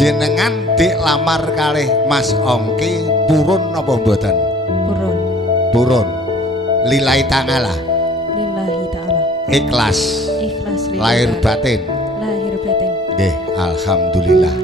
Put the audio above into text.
jenengan dik lamar kalih Mas Ongki purun napa mboten? Purun. Purun. Lillahi ta'ala. Lillahi ta'ala. Ikhlas. Ikhlas lillahi Lahir ta'ala. batin. Lahir batin. Nggih, alhamdulillah.